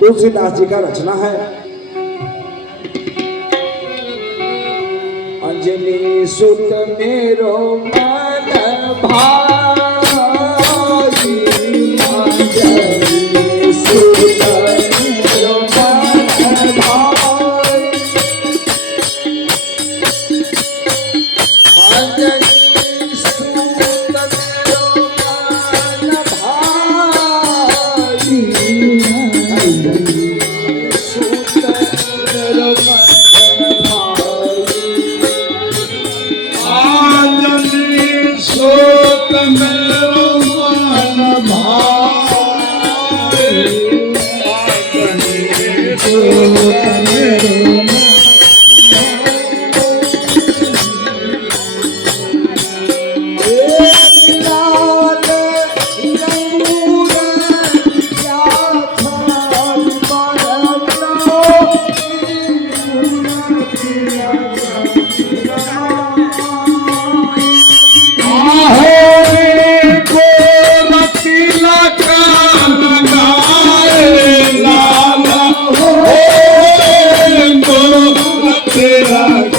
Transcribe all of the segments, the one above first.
तुलसीदास जी का रचना है अंजलि सुत मेरो मन भाई भे सोक भे सोत में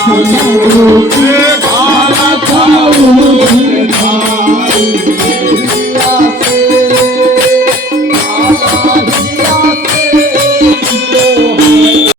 పాలకుడు